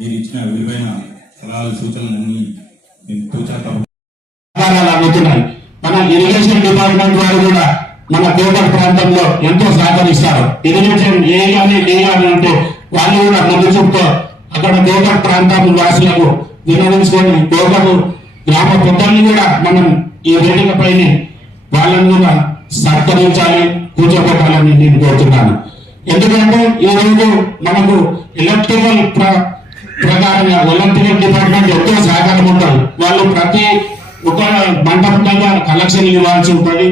మీరు ఇచ్చిన విలువైన సలహాలు సూచనలన్నీ నేను తూచా మన ఇరిగేషన్ డిపార్ట్మెంట్ వారు కూడా మన కోపట్ ప్రాంతంలో ఎంతో సహకరిస్తారు. ఇరిగేషన్ ఏ కానీ డి కానీ అంటే వాళ్ళు కూడా ముందు చూపుతో అక్కడ కోపట్ ప్రాంతం వాసులకు వినవించుకొని కోపట్ గ్రామ పెద్దల్ని కూడా మనం ఈ వేదిక పైన వాళ్ళని కూడా సత్కరించాలి కూర్చోబెట్టాలని నేను కోరుతున్నాను. ఎందుకంటే ఈ రోజు మనకు ఎలక్ట్రికల్ ప్రకారంగా ఎలక్ట్రికల్ డిపార్ట్మెంట్ ఎంతో సహకారం ఉంటారు. వాళ్ళు ప్రతి ఒక మండపం కలెక్షన్లు కలెక్షన్ ఇవ్వాల్సి ఉంటుంది.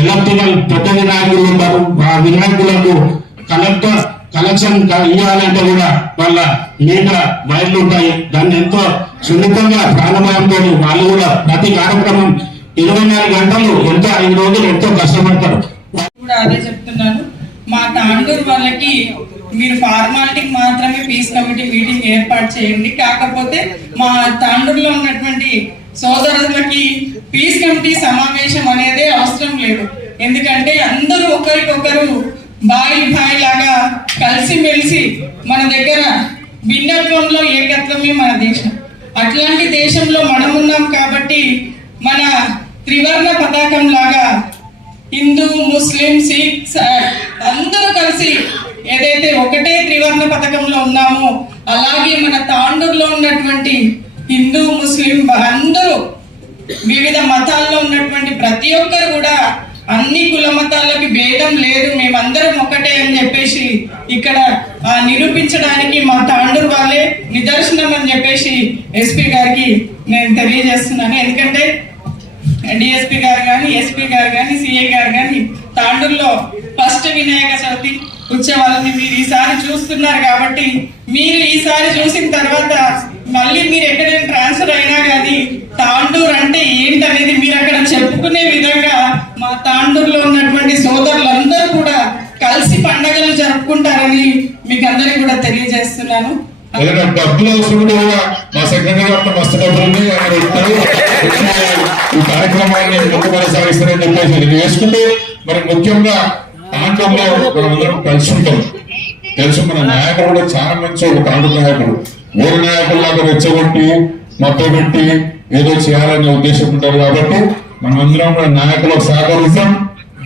ఎలక్ట్రికల్ పెద్ద వినాయకులు ఉంటారు. ఆ వినాయకులకు కలెక్టర్ కలెక్షన్ ఇవ్వాలంటే కూడా వాళ్ళ మీటర్ వైర్లు ఉంటాయి. దాన్ని ఎంతో సున్నితంగా ప్రాణమయంతో వాళ్ళు కూడా ప్రతి కార్యక్రమం ఇరవై నాలుగు గంటలు ఎంతో ఐదు రోజులు ఎంతో కష్టపడతారు. కూడా అదే చెప్తున్నాను మా తాండూరు వాళ్ళకి మీరు ఫార్మాలిటీకి మాత్రమే పీస్ కమిటీ మీటింగ్ ఏర్పాటు చేయండి. కాకపోతే మా తండ్రిలో ఉన్నటువంటి సోదరులకి పీస్ కమిటీ సమావేశం అనేది అవసరం లేదు. ఎందుకంటే అందరూ ఒకరికొకరు బాయి బాయి లాగా కలిసిమెలిసి మన దగ్గర భిన్నత్వంలో ఏకత్వమే మన దేశం. అట్లాంటి దేశంలో మనం ఉన్నాం కాబట్టి మన త్రివర్ణ పతాకం లాగా హిందూ ముస్లిం సిక్ అందరూ కలిసి ఏదైతే ఒకటే త్రివర్ణ పథకంలో ఉన్నామో అలాగే మన తాండూరులో ఉన్నటువంటి హిందూ ముస్లిం అందరూ వివిధ మతాల్లో ఉన్నటువంటి ప్రతి ఒక్కరు కూడా అన్ని కుల మతాలకి భేదం లేదు మేమందరం ఒకటే అని చెప్పేసి ఇక్కడ నిరూపించడానికి మా తాండూరు వాళ్ళే నిదర్శనం అని చెప్పేసి ఎస్పీ గారికి నేను తెలియజేస్తున్నాను. ఎందుకంటే డిఎస్పీ గారు కానీ ఎస్పీ గారు కానీ సిఐ గారు కానీ తాండూరులో ఫస్ట్ వినాయక చవితి ఉత్సవాలని మీరు ఈసారి చూస్తున్నారు కాబట్టి మీరు ఈసారి చూసిన తర్వాత మళ్ళీ మీరు ఎక్కడైనా ట్రాన్స్ఫర్ అయినా కానీ తాండూరు అంటే ఏంటనేది మీరు అక్కడ చెప్పుకునే విధంగా మా తాండూరులో ఉన్నటువంటి సోదరులందరూ కూడా కలిసి పండగలు జరుపుకుంటారని మీకు అందరికీ కూడా తెలియజేస్తున్నాను. ఏదైనా డబ్బులు అవసరం కూడా మా సెక్రటరీ గారితో మస్తు డబ్బులు ఆయన ఇస్తారు. ఈ కార్యక్రమాన్ని ముందు కొనసాగిస్తారని చెప్పేసి ఇది వేసుకుంటూ మరి ముఖ్యంగా దాంట్లో మనం కలిసి ఉంటాం తెలుసు మన నాయకుడు కూడా చాలా మంచి ఒక కాంగ్రెస్ నాయకుడు ఊరి నాయకుల్లాగా రెచ్చగొట్టి మత్తు పెట్టి ఏదో చేయాలనే ఉద్దేశం ఉంటారు కాబట్టి మనం అందరం కూడా నాయకులకు సహకరిస్తాం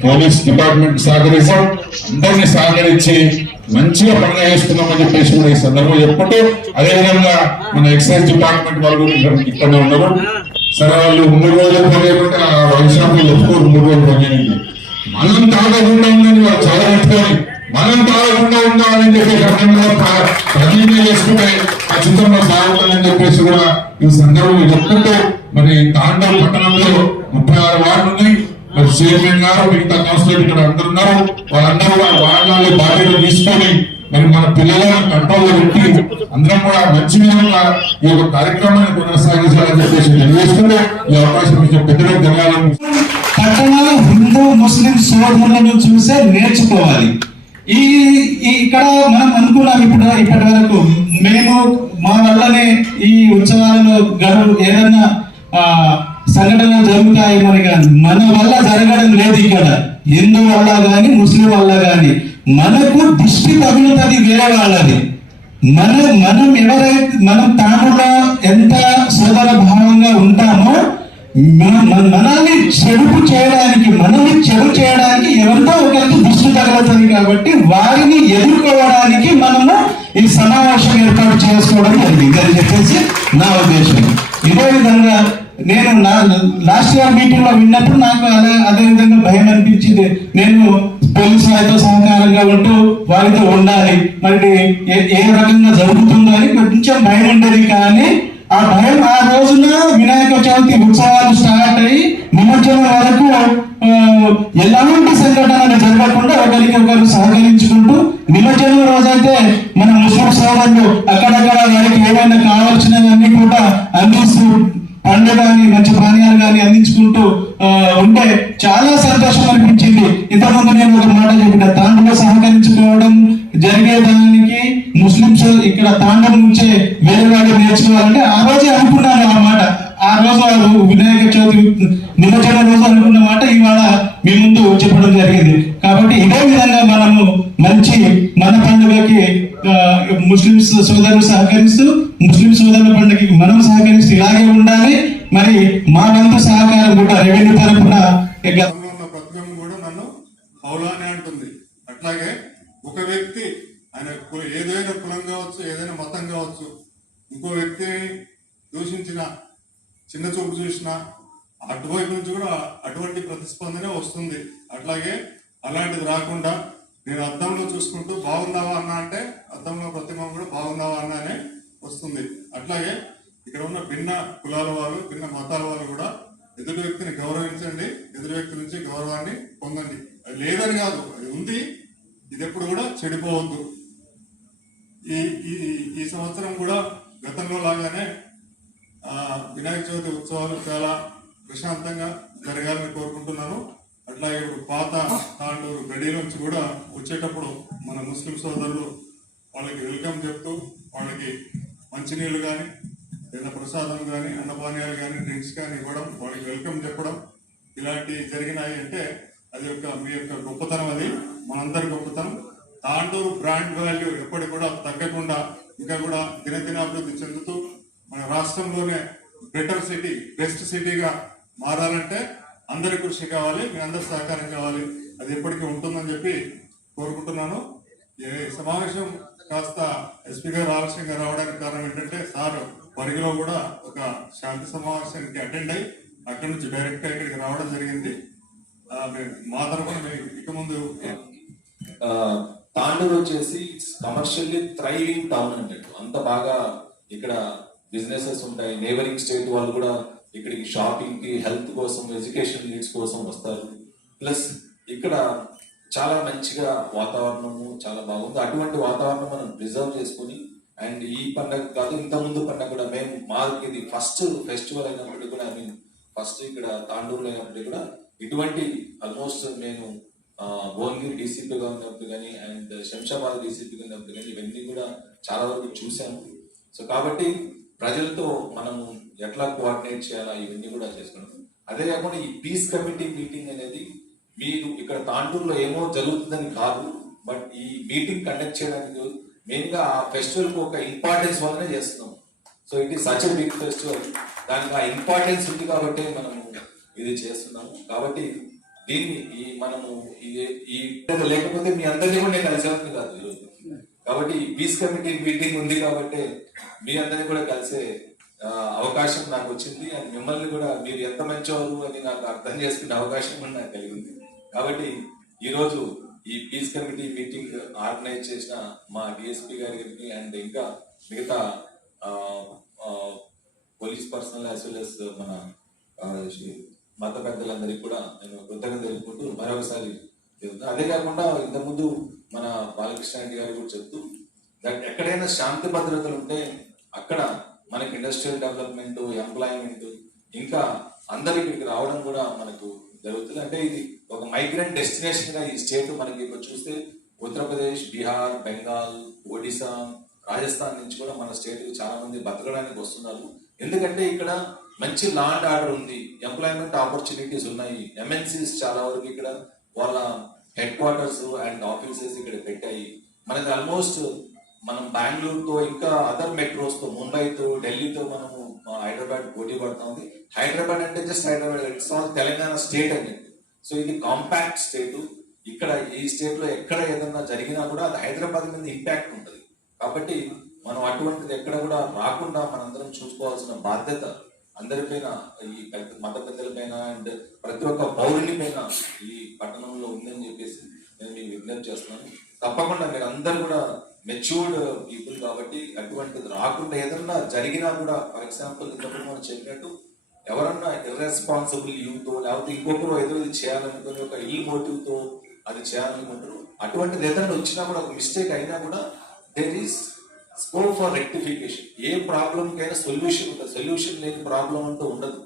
పోలీస్ డిపార్ట్మెంట్ సహకరిస్తాం అందరినీ సహకరించి మంచిగా పండుగ చేసుకుందామని చెప్పేసి కూడా ఈ సందర్భంలో చెప్పుకుంటూ అదేవిధంగా మన ఎక్సైజ్ డిపార్ట్మెంట్ వాళ్ళు ఇక్కడ ఇక్కడనే ఉన్నారు. సరే వాళ్ళు మూడు రోజులు పని చేయకుంటే వైశాఖ మూడు రోజులు పని మనం తాగకుండా ఉందని వాళ్ళు చాలా పెట్టుకొని మనం తాగకుండా ఉండాలని చెప్పి గతంలో ప్రతిజ్ఞ చేసుకుంటే ఖచ్చితంగా బాగుంటుందని చెప్పేసి కూడా ఈ సందర్భంలో చెప్పుకుంటూ మరి తాండవ పట్టణంలో ముప్పై ఆరు వార్డు ఉన్నాయి. మరి చైర్మన్ గారు మిగతా కౌన్సిలర్ ఇక్కడ అందరు ఉన్నారు. వాళ్ళందరూ కూడా వార్డులలో బాధ్యత తీసుకొని మరి మన పిల్లలను కంట్రోల్లో పెట్టి అందరం కూడా మంచి విధంగా ఈ యొక్క కార్యక్రమాన్ని కొనసాగించాలని చెప్పేసి తెలియజేస్తుంటే ఈ అవకాశం ఇచ్చిన పెద్దలకు ధన్యవాదాలు. పట్టణాలు హిందూ ముస్లిం సోదరులను చూసే నేర్చుకోవాలి. ఈ ఇక్కడ మనం అనుకున్నాం ఇప్పుడు ఇప్పటి వరకు మేము మా వల్లనే ఈ ఉత్సవాలలో గడువు ఏదైనా సంఘటనలు జరుగుతాయేమని కానీ మన వల్ల జరగడం లేదు ఇక్కడ. హిందూ వల్ల కానీ ముస్లిం వల్ల కానీ మనకు దృష్టి తగులుతుంది వేరే వాళ్ళది. మనం మనం ఎవరైతే మనం తాముగా ఎంత సోదర భావంగా ఉంటామో మనల్ని చెడుపు చేయడానికి మనల్ని చెడు చేయడానికి ఎవరితో ఒకరికి దృష్టి తగలుతుంది కాబట్టి వారిని ఎదుర్కోవడానికి మనము ఈ సమావేశం ఏర్పాటు చేసుకోవడం జరిగింది అని చెప్పేసి నా ఉద్దేశం. ఇదే విధంగా నేను నా లాస్ట్ ఇయర్ మీటింగ్లో విన్నప్పుడు నాకు అదే అదే విధంగా భయం అనిపించింది. నేను పోలీసు వారితో సహకారంగా ఉంటూ వారితో ఉండాలి. మరి ఏ- ఏ రకంగా జరుగుతుందో అని కొంచెం భయం ఉండేది కానీ ఆ భయం ఆ రోజున వినాయక చవితి ఉత్సవాలు స్టార్ట్ అయ్యి నిమజ్జనం వరకు ఎలాంటి సంఘటనలు జరగకుండా ఒకరికి ఒకరు సహకరించుకుంటూ నిమజ్జనం రోజైతే మన ముస్లిం సోదరులు అక్కడక్కడ వారికి ఏమైనా కావాల్సినవన్నీ కూడా అందిస్తూ పండ్లు కానీ మంచి పానీయాలు కానీ అందించుకుంటూ ఉంటే చాలా సంతోషం అనిపించింది. ఇంతకుముందు నేను ఒక మాట చెప్పిన తాండలో సహకరించుకోవడం జరిగేదాన్ని ముస్లింస్ ఇక్కడ తాండం నుంచే వేరే వాళ్ళు నేర్చుకోవాలంటే ఆ రోజే అనుకున్నాను ఆ మాట. ఆ రోజు వాళ్ళు వినాయక చవితి నిమజ్జన రోజు అనుకున్న మాట ఇవాళ మీ ముందు చెప్పడం జరిగింది. కాబట్టి ఇదే విధంగా మనము మంచి మన పండుగకి ముస్లింస్ ముస్లిమ్స్ సోదరులు సహకరిస్తూ ముస్లిం సోదరుల పండుగకి మనం సహకరిస్తూ ఇలాగే ఉండాలి. మరి మా వంతు సహకారం కూడా రెవెన్యూ తరపున కూడా నన్ను అంటుంది. అట్లాగే ఒక వ్యక్తి ఆయన ఏదైనా కులం కావచ్చు ఏదైనా మతం కావచ్చు ఇంకో వ్యక్తిని దూషించిన చిన్న చూపు చూసిన అటువైపు నుంచి కూడా అటువంటి ప్రతిస్పందనే వస్తుంది. అట్లాగే అలాంటిది రాకుండా నేను అద్దంలో చూసుకుంటూ బాగున్నావా అన్న అంటే అద్దంలో ప్రతిమ కూడా బాగున్నావా అన్న అనే వస్తుంది. అట్లాగే ఇక్కడ ఉన్న భిన్న కులాల వారు భిన్న మతాల వారు కూడా ఎదుటి వ్యక్తిని గౌరవించండి ఎదుటి వ్యక్తి నుంచి గౌరవాన్ని పొందండి. అది లేదని కాదు అది ఉంది. ఇది ఎప్పుడు కూడా చెడిపోవద్దు. ఈ ఈ ఈ సంవత్సరం కూడా గతంలో లాగానే వినాయక చవితి ఉత్సవాలు చాలా ప్రశాంతంగా జరగాలని కోరుకుంటున్నాను. అట్లాగే ఇప్పుడు పాత తాండూరు గడి నుంచి కూడా వచ్చేటప్పుడు మన ముస్లిం సోదరులు వాళ్ళకి వెల్కమ్ చెప్తూ వాళ్ళకి మంచినీళ్ళు కానీ లేదా ప్రసాదం కానీ అన్నపానీయాలు కానీ డ్రింక్స్ కానీ ఇవ్వడం వాళ్ళకి వెల్కమ్ చెప్పడం ఇలాంటివి జరిగినాయి అంటే అది యొక్క మీ యొక్క గొప్పతనం అది. మనందరి గొప్పతనం. తాండూరు బ్రాండ్ వాల్యూ ఎప్పటికి కూడా తగ్గకుండా ఇంకా కూడా దినదినాభివృద్ధి చెందుతూ మన రాష్ట్రంలోనే బెటర్ సిటీ బెస్ట్ సిటీగా మారాలంటే అందరి కృషి కావాలి మీ అందరి సహకారం కావాలి. అది ఎప్పటికీ ఉంటుందని చెప్పి కోరుకుంటున్నాను. ఈ సమావేశం కాస్త ఎస్పీ గారు ఆలస్యంగా రావడానికి కారణం ఏంటంటే సార్ పరిగిలో కూడా ఒక శాంతి సమావేశానికి అటెండ్ అయ్యి అక్కడి నుంచి డైరెక్ట్ ఇక్కడికి రావడం జరిగింది. మా తరఫున ఇక ముందు తాండూరు వచ్చేసి కమర్షియల్లీ థ్రైవింగ్ టౌన్ అన్నట్టు. అంత బాగా ఇక్కడ బిజినెసెస్ ఉంటాయి. నేబరింగ్ స్టేట్ వాళ్ళు కూడా ఇక్కడికి షాపింగ్కి హెల్త్ కోసం ఎడ్యుకేషన్ నీడ్స్ కోసం వస్తారు. ప్లస్ ఇక్కడ చాలా మంచిగా వాతావరణము చాలా బాగుంది. అటువంటి వాతావరణం మనం ప్రిజర్వ్ చేసుకుని అండ్ ఈ పండగ కాదు ఇంతకుముందు పండగ కూడా మేము మాకు ఇది ఫస్ట్ ఫెస్టివల్ అయినప్పటికీ కూడా ఐ మీన్ ఫస్ట్ ఇక్కడ తాండూరులో అయినప్పటికీ కూడా ఇటువంటి ఆల్మోస్ట్ నేను భువనగిరి డీసీపీగా ఉన్నప్పుడు కానీ అండ్ శంషాబాద్ డీసీపీగా ఉన్నప్పుడు కానీ ఇవన్నీ కూడా చాలా వరకు చూశాను సో కాబట్టి ప్రజలతో మనము ఎట్లా కోఆర్డినేట్ చేయాలా ఇవన్నీ కూడా చేసుకున్నాం. అదే కాకుండా ఈ పీస్ కమిటీ మీటింగ్ అనేది మీరు ఇక్కడ తాండూరులో ఏమో జరుగుతుందని కాదు బట్ ఈ మీటింగ్ కండక్ట్ చేయడానికి మెయిన్గా ఆ ఫెస్టివల్కి ఒక ఇంపార్టెన్స్ వల్లనే చేస్తున్నాం. So it is such big festival. దానికి ఆ ఇంపార్టెన్స్ ఉంది కాబట్టి మనము ఇది చేస్తున్నాము. కాబట్టి దీన్ని ఈ మనము ఇది ఈ లేకపోతే మీ అందరినీ కూడా నేను కలిసేవాడిని కాదు ఈరోజు కాబట్టి పీస్ కమిటీ మీటింగ్ ఉంది కాబట్టి మీ అందరినీ కూడా కలిసే అవకాశం నాకు వచ్చింది. అండ్ మిమ్మల్ని కూడా మీరు ఎంత మంచివారు అని నాకు అర్థం చేసుకునే అవకాశం కూడా నాకు కలిగింది. కాబట్టి ఈరోజు ఈ పీస్ కమిటీ మీటింగ్ ఆర్గనైజ్ చేసిన మా డిఎస్పీ గారికి అండ్ ఇంకా మిగతా పోలీస్ పర్సనల్ యాజ్ వెల్ మన మత పెద్దలందరికీ కూడా నేను కృతజ్ఞత తెలుపుకుంటూ మరొకసారి చెప్తున్నా. అదే కాకుండా ఇంతకుముందు మన బాలకృష్ణ రెడ్డి గారు కూడా చెప్తూ దట్ ఎక్కడైనా శాంతి భద్రతలు ఉంటే అక్కడ మనకి ఇండస్ట్రియల్ డెవలప్మెంట్ ఎంప్లాయ్మెంట్ ఇంకా అందరికి ఇక్కడికి రావడం కూడా మనకు జరుగుతుంది అంటే ఇది ఒక మైగ్రెంట్ డెస్టినేషన్గా ఈ స్టేట్ మనకి ఇప్పుడు చూస్తే ఉత్తరప్రదేశ్ బీహార్ బెంగాల్ ఒడిశా రాజస్థాన్ నుంచి కూడా మన స్టేట్ చాలా మంది బతకడానికి వస్తున్నారు. ఎందుకంటే ఇక్కడ మంచి లాండ్ ఆర్డర్ ఉంది. ఎంప్లాయ్మెంట్ ఆపర్చునిటీస్ ఉన్నాయి. ఎంఎన్సీస్ చాలా వరకు ఇక్కడ వాళ్ళ హెడ్ క్వార్టర్స్ అండ్ ఆఫీసెస్ ఇక్కడ పెట్టాయి. మనది ఆల్మోస్ట్ మనం బెంగళూరుతో ఇంకా అదర్ మెట్రోస్తో ముంబైతో ఢిల్లీతో మనము హైదరాబాద్ పోటీ పడుతుంది ఉంది హైదరాబాద్ అంటే just Hyderabad it's all Telangana state అని సో ఇది కాంపాక్ట్ స్టేట్ ఇక్కడ ఈ స్టేట్లో ఎక్కడ ఏదన్నా జరిగినా కూడా అది హైదరాబాద్ మీద ఇంపాక్ట్ ఉంటుంది. కాబట్టి మనం అటువంటిది ఎక్కడ కూడా రాకుండా మనందరం చూసుకోవాల్సిన బాధ్యత అందరిపైన ఈ మత పెద్దలపైన అండ్ ప్రతి ఒక్క పౌరుని పైన ఈ పట్టణంలో ఉందని చెప్పేసి నేను మీకు విజ్ఞప్తి చేస్తున్నాను. తప్పకుండా మీరు అందరు కూడా మెచ్యూర్డ్ పీపుల్ కాబట్టి అటువంటిది రాకుండా ఏదన్నా జరిగినా కూడా ఫర్ ఎగ్జాంపుల్ ఇంతకుముందు మనం చెప్పినట్టు ఎవరన్నా ఇర్రెస్పాన్సిబుల్ యూత్ లేకపోతే ఇంకొకరు ఏదో ఇది చేయాలనుకుని ఒక ఈ మోటివ్తో అది చేయాలనుకుంటారు. అటువంటిది ఏదైనా వచ్చినా కూడా ఒక మిస్టేక్ అయినా కూడా there is scope for rectification A problem కైనా సొల్యూషన్ ఉంటుంది. సొల్యూషన్ లేని ప్రాబ్లం అంటూ ఉండదు.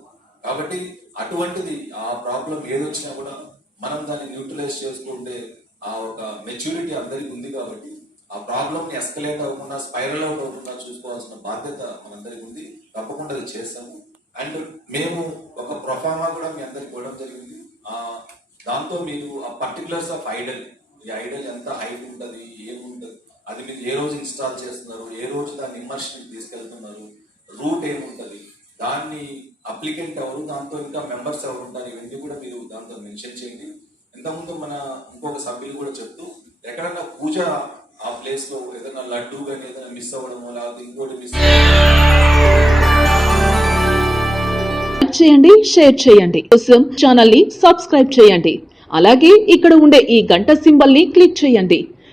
కాబట్టి అటువంటిది ఆ ప్రాబ్లం ఏదొచ్చినా కూడా మనం దాన్ని న్యూట్రలైజ్ చేసుకుంటే ఆ ఒక మెచ్యూరిటీ అందరికి ఉంది కాబట్టి ఆ ప్రాబ్లమ్ని ఎస్కలేట్ అవ్వకుండా స్పైరల్ అవుట్ అవ్వకుండా చూసుకోవాల్సిన బాధ్యత మనందరికి ఉంది. తప్పకుండా అది చేస్తాము. అండ్ మేము ఒక ప్రొఫామా కూడా మీ అందరికి ఇవ్వడం జరిగింది. ఆ దాంతో మీరు ఆ పర్టికులర్స్ ఆఫ్ ఐడల్ ఈ ఐడల్ ఎంత హైట్ ఉంటుంది ఏముంటుంది అది మీరు ఏ రోజు ఇన్స్టాల్ చేస్తున్నారు ఏ రోజు దాన్ని ఇమర్షన్కి తీసుకెళ్తున్నారు రూట్ ఏముంటుంది దాన్ని అప్లికెంట్ ఎవరు దాంతో ఇంకా మెంబర్స్ ఎవరు ఉంటారు ఇవన్నీ కూడా మీరు దాంతో మెన్షన్ చేయండి. ఇంతకుముందు మన ఇంకొక సభ్యులు కూడా చెప్తూ ఎక్కడన్నా పూజ ఆ ప్లేస్లో ఏదైనా లడ్డు కానీ ఏదైనా మిస్ అవ్వడమో లేకపోతే ఇంకోటి మిస్ చేయండి షేర్ చేయండి. కోసం ఛానల్ని సబ్స్క్రైబ్ చేయండి. అలాగే ఇక్కడ ఉండే ఈ గంట సింబల్ని క్లిక్ చేయండి.